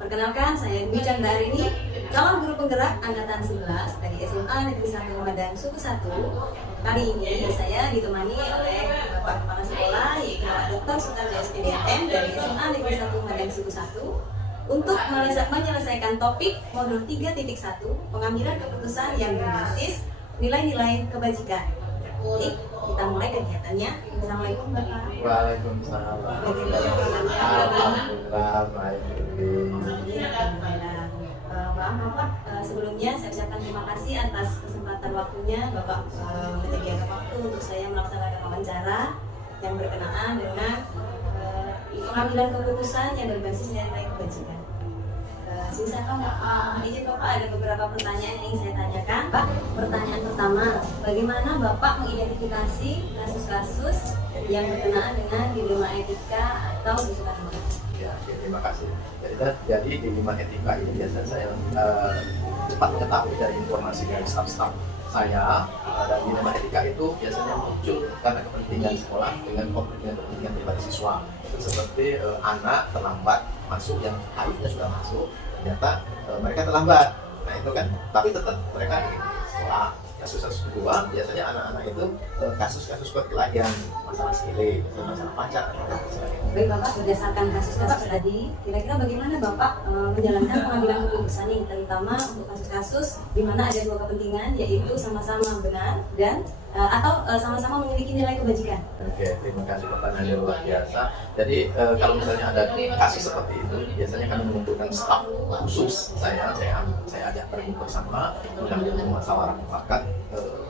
Perkenalkan, saya Dwi Chandra-Arini, calon guru penggerak Angkatan 11 dari SMA Negeri 1 Madang Suku 1. Kali ini saya ditemani oleh Bapak Kepala Sekolah, yaitu Bapak Dr. Sutarjo SPDM dari SMA Negeri 1 Madang Suku 1, untuk menyelesaikan topik modul 3.1 pengambilan keputusan yang berbasis nilai-nilai kebajikan. Oke, kita mulai kegiatannya. Assalamualaikum Bapak. Waalaikumsalam. Alhamdulillah baik. Maaf Bapak, sebelumnya saya ucapkan terima kasih atas kesempatan waktunya Bapak menyediakan waktu untuk saya melaksanakan wawancara yang berkenaan dengan pengambilan keputusan yang berbasis nilai kebajikan. Silakan izin Bapak, ada beberapa pertanyaan yang ingin saya tanyakan. Pak, pertanyaan pertama, bagaimana Bapak mengidentifikasi kasus-kasus yang berkenaan dengan dilema etika atau besukan moral? Ya, terima kasih. Jadi dilema etika ini biasanya saya cepat mengetahui dari informasi dari staf-staf saya, dan dilema etika itu biasanya muncul karena kepentingan sekolah dengan kepentingan pribadi siswa. Seperti anak terlambat masuk yang harusnya sudah masuk, ternyata mereka terlambat. Nah itu kan, tapi tetap mereka ingin sekolah. Kasus-kasus kedua biasanya anak-anak itu kasus-kasus perkelahian, masalah sepele, masalah pacar. Baik Bapak, berdasarkan kasus-kasus tadi, kira-kira bagaimana Bapak menjalankan pengambilan keputusan ini, terutama untuk kasus-kasus di mana ada dua kepentingan, yaitu sama-sama benar dan atau sama-sama memiliki nilai kebajikan? Oke, terima kasih, pertanyaan yang luar biasa. Jadi kalau misalnya ada kasus seperti itu, biasanya kami membutuhkan staf khusus. Saya ajak pergi bersama, mengambil masalah mufakat,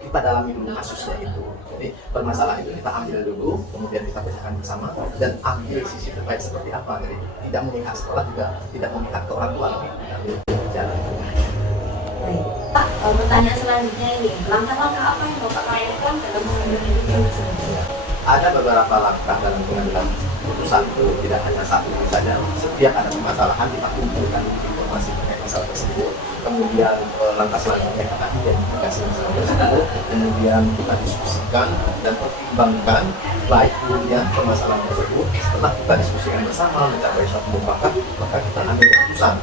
kita dalami dulu kasusnya itu. Jadi permasalahan itu kita ambil dulu, kemudian kita pecahkan bersama dan ambil sisi terbaik seperti apa. Jadi tidak memihak sekolah, juga tidak memihak ke orang tua, tapi kita ambil jalan. Baik Pak, pertanyaan selanjutnya ini, langkah-langkah apa yang Bapak lakukan dalam mengambil keputusan tersebut? Ada beberapa langkah dalam pengambilan keputusan itu, tidak hanya satu saja. Setiap ada permasalahan kita kumpulkan informasi terkait masalah tersebut, kemudian langkah selanjutnya kita identifikasi masalah tersebut, kemudian kita diskusikan dan pertimbangkan baik kemudian permasalahan tersebut. Setelah kita diskusikan bersama mencapai suatu mufakat, maka kita ambil keputusan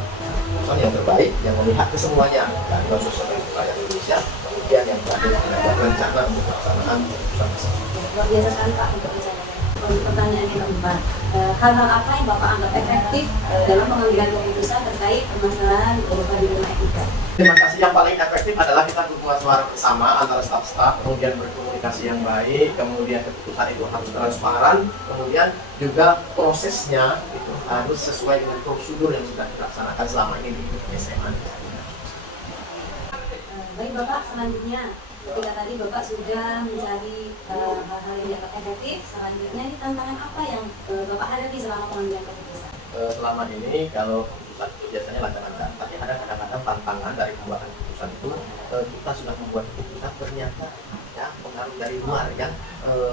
yang terbaik yang memihak ke semuanya, dan khususnya bagi rakyat Indonesia, kemudian yang terakhir adalah rencana untuk pelaksanaan keputusan tersebut. Luar biasa sekali Pak untuk rencananya. Pertanyaan yang keempat, hal-hal apa yang Bapak anggap efektif dalam pengambilan keputusan terkait permasalahan berupa dilema etika? Terima kasih. Yang paling efektif adalah kita bermuaswarah bersama antara staf-staf, kemudian berkomunikasi yang baik, kemudian keputusan itu harus transparan, kemudian juga prosesnya itu harus sesuai dengan prosedur yang sudah dilaksanakan selama ini di SMA. Baik Bapak, selanjutnya ketika tadi Bapak sudah mencari hal-hal yang dianggap efektif, selanjutnya ini tantangan apa yang Bapak hadapi selama pengambilan keputusan? Selama ini kalau keputusan itu biasanya lancar-lancar, tapi ada kadang-kadang tantangan dari pembuatan keputusan itu, kita sudah membuat keputusan ternyata ada pengaruh dari luar yang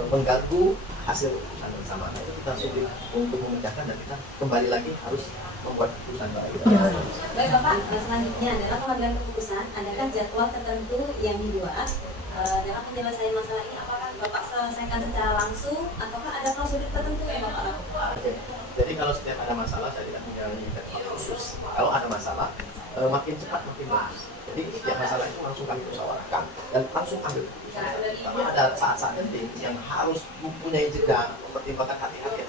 mengganggu hasil keputusan bersama. Itu kita sulit untuk memecahkan dan kita kembali lagi harus membuat keputusan baru. Baik Bapak, selanjutnya dalam pengambilan keputusan, adakah jadwal tertentu yang dibuat dalam penyelesaian masalah ini? Apakah Bapak selesaikan secara langsung ataukah ada prosedur tertentu yang Bapak lakukan? Oke. Jadi kalau setiap ada masalah, saya tidak punya jadwal khusus. Kalau ada masalah, makin cepat makin bagus. Jadi setiap masalah itu langsung kami musyawarahkan dan langsung ambil keputusan. Tapi ada saat-saat penting yang harus mempunyai jeda, mempertimbangkan hati-hati,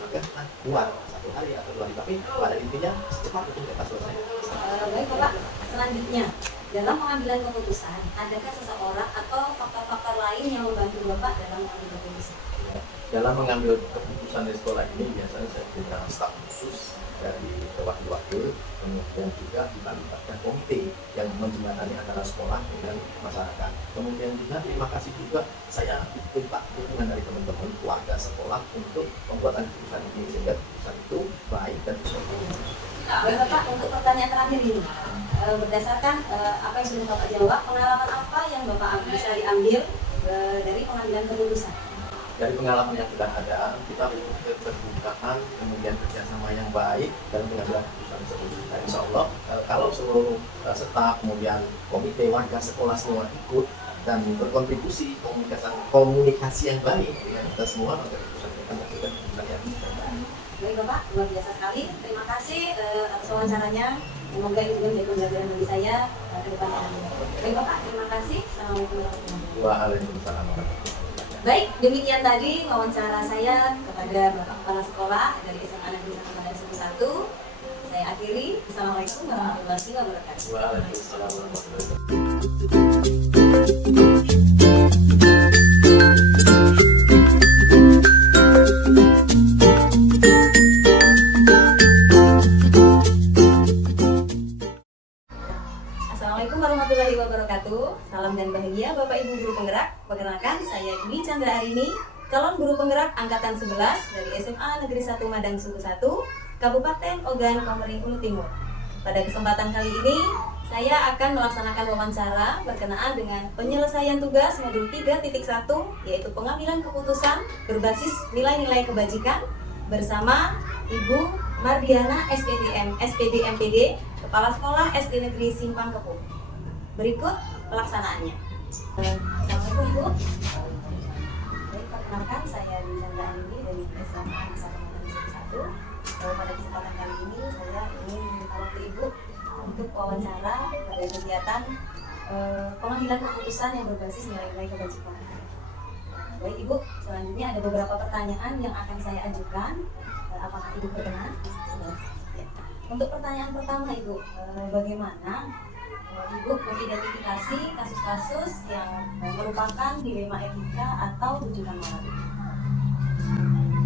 maka kita buat 1 hari atau 2 hari. Tapi pada intinya secepat itu kita selesai. Baik Bapak, selanjutnya dalam pengambilan keputusan, adakah seseorang atau faktor-faktor lain yang membantu Bapak dalam mengambil keputusan? Dalam mengambil keputusan di sekolah ini biasanya saya punya staf khusus dari wakil-wakil, kemudian juga kita libatkan komite yang menjembatani antara sekolah dengan masyarakat. Kemudian juga terima kasih juga saya minta dukungan dari teman-teman keluarga sekolah untuk pembuatan keputusan ini sehingga keputusan itu baik dan sesuai. Baik Bapak, untuk pertanyaan terakhir ini, berdasarkan apa yang sudah Bapak jawab, pengalaman apa yang Bapak bisa diambil dari pengambilan keputusan? Dari pengalaman yang sudah ada, kita butuh keterbukaan, kemudian kerjasama yang baik dalam pengambilan keputusan tersebut. Dan insya Allah, kalau seluruh staf, kemudian komite warga sekolah semua ikut dan berkontribusi komunikasi yang baik dengan kita semua, maka keputusan kita menghasilkan keputusan yang baik. Baik Bapak, luar biasa sekali. Terima kasih wawancaranya. Semoga itu juga menjadi pembelajaran bagi saya ke depannya. Baik Bapak, terima kasih. Assalamualaikum warahmatullahi wabarakatuh. Waalaikumsalam. Baik, demikian tadi wawancara saya kepada Bapak Kepala Sekolah dari SMA Negeri 1 Madang Suku 1. Saya akhiri. Assalamualaikum warahmatullahi wabarakatuh. Waalaikumsalam warahmatullahi wabarakatuh. Assalamualaikum warahmatullahi wabarakatuh. Salam dan bahagia Bapak Ibu Guru Penggerak. Perkenalkan, saya Dwi Chandra Arini, calon guru penggerak angkatan 11 dari SMA Negeri 1 Madang Suku 1, Kabupaten Ogan Komering Ulu Timur. Pada kesempatan kali ini, saya akan melaksanakan wawancara berkenaan dengan penyelesaian tugas modul 3.1, yaitu pengambilan keputusan berbasis nilai-nilai kebajikan bersama Ibu Mardiana SPD MPD, Kepala Sekolah SD Negeri Simpang Kepuh. Berikut pelaksanaannya. Assalamualaikum Ibu. Baik, perkenalkan saya Dwi Chandra Arini dari SMA Negeri 1 Madang Suku 1. Pada kesempatan kali ini saya ingin meminta waktu Ibu untuk wawancara pada kegiatan pengambilan keputusan yang berbasis nilai-nilai kebajikan. Baik Ibu, selanjutnya ada beberapa pertanyaan yang akan saya ajukan. Apakah Ibu berkenan? Ya. Untuk pertanyaan pertama Ibu, bagaimana Ibu mengidentifikasi kasus-kasus yang merupakan dilema etika atau rujukan moral?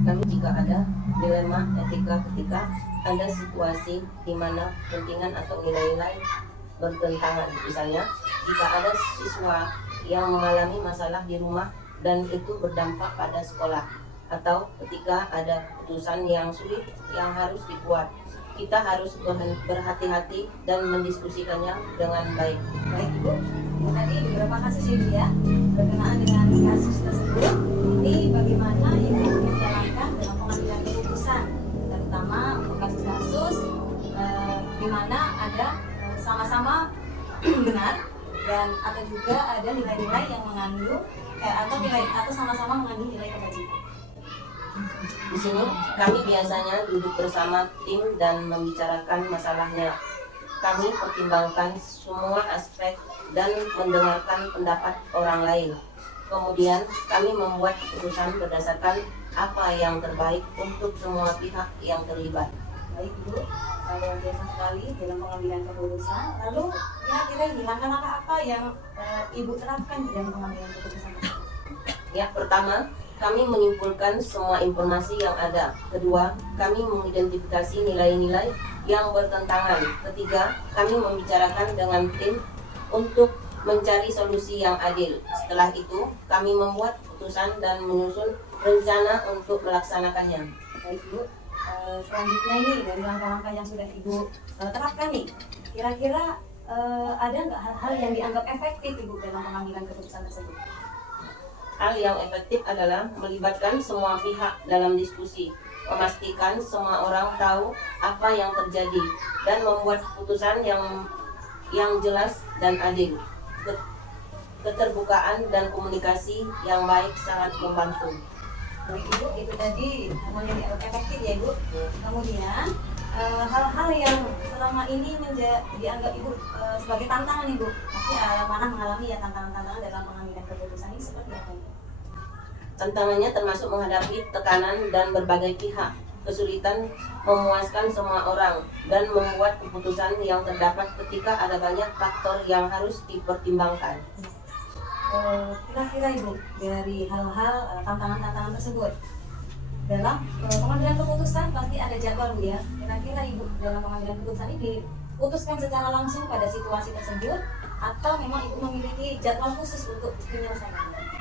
Kami jika ada dilema etika ketika ada situasi di mana kepentingan atau nilai-nilai bertentangan. Misalnya, jika ada siswa yang mengalami masalah di rumah dan itu berdampak pada sekolah, atau ketika ada keputusan yang sulit yang harus dibuat, kita harus berhati-hati dan mendiskusikannya dengan baik. Baik Ibu, tadi beberapa kasus Ibu ya, berkenaan dengan kasus tersebut. Ini bagaimana Ibu menjalankan dalam pengambilan keputusan, terutama untuk kasus-kasus di mana ada sama-sama benar dan atau juga ada nilai-nilai yang mengandung atau sama-sama mengandung nilai kebajikan. Di sini kami biasanya duduk bersama tim dan membicarakan masalahnya. Kami pertimbangkan semua aspek dan mendengarkan pendapat orang lain. Kemudian kami membuat keputusan berdasarkan apa yang terbaik untuk semua pihak yang terlibat. Baik Ibu, luar biasa sekali dalam pengambilan keputusan. Lalu kira-kira ini langkah-langkah apa yang Ibu terapkan di dalam pengambilan keputusan tersebut? Ya, pertama, kami menyimpulkan semua informasi yang ada. Kedua, kami mengidentifikasi nilai-nilai yang bertentangan. Ketiga, kami membicarakan dengan tim untuk mencari solusi yang adil. Setelah itu, kami membuat keputusan dan menyusun rencana untuk melaksanakannya. Baik Ibu, selanjutnya ini dari langkah-langkah yang sudah Ibu terapkan nih, kira-kira ada nggak hal-hal yang dianggap efektif Ibu dalam pengambilan keputusan tersebut? Hal yang efektif adalah melibatkan semua pihak dalam diskusi, memastikan semua orang tahu apa yang terjadi, dan membuat keputusan yang jelas dan adil. Keterbukaan dan komunikasi yang baik sangat membantu. Baik Ibu, itu tadi hal yang dianggap efektif ya Ibu. Kemudian hal-hal yang selama ini dianggap Ibu sebagai tantangan Ibu, pasti mana mengalami ya tantangan-tantangan dalam pengambilan keputusan ini seperti apa? Tantangannya termasuk menghadapi tekanan dan berbagai pihak, kesulitan memuaskan semua orang, dan membuat keputusan yang terdapat ketika ada banyak faktor yang harus dipertimbangkan. Kira-kira Ibu, dari hal-hal tantangan-tantangan tersebut, dalam pengambilan keputusan pasti ada jadwal Bu ya. Kira-kira Ibu dalam pengambilan keputusan ini diputuskan secara langsung pada situasi tersebut atau memang Ibu memiliki jadwal khusus untuk penyelesaiannya?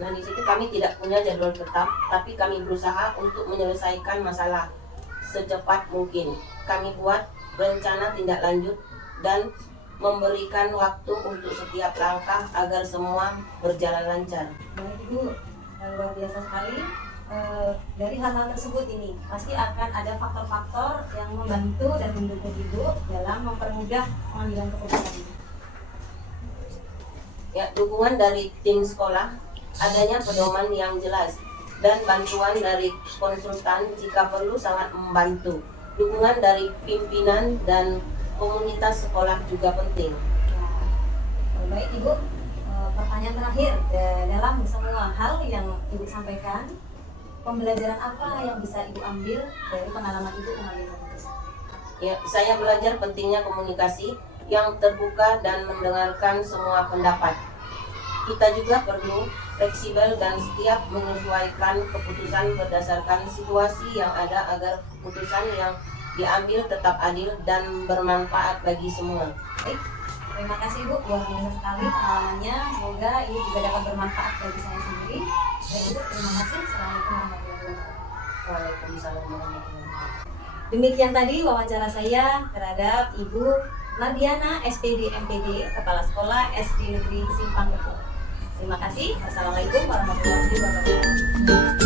Nah, di situ kami tidak punya jadwal tetap, tapi kami berusaha untuk menyelesaikan masalah secepat mungkin. Kami buat rencana tindak lanjut dan memberikan waktu untuk setiap langkah agar semua berjalan lancar. Baik Ibu, luar biasa sekali. Dari hal-hal tersebut ini pasti akan ada faktor-faktor yang membantu dan mendukung Ibu dalam mempermudah pengambilan keputusan ini. Ya, dukungan dari tim sekolah, adanya pedoman yang jelas, dan bantuan dari konsultan jika perlu sangat membantu. dukungan dari pimpinan dan komunitas sekolah juga penting. Ya. Baik Ibu, pertanyaan terakhir dalam semua hal yang Ibu sampaikan, pembelajaran apa yang bisa Ibu ambil dari pengalaman Ibu mengambil keputusan? Ya, saya belajar pentingnya komunikasi yang terbuka dan mendengarkan semua pendapat. Kita juga perlu fleksibel dan setiap menyesuaikan keputusan berdasarkan situasi yang ada agar keputusan yang diambil tetap adil dan bermanfaat bagi semua. Baik, terima kasih Bu, luar biasa sekali pengalamannya. Semoga ini juga dapat bermanfaat bagi saya sendiri. Baik Ibu, terima kasih. Assalamualaikum warahmatullahi wabarakatuh. Waalaikumsalam warahmatullahi wabarakatuh. Demikian tadi wawancara saya terhadap Ibu Mardiana, SPD MPD, Kepala Sekolah SD Negeri Simpang Beku. Terima kasih. Wassalamualaikum warahmatullahi wabarakatuh.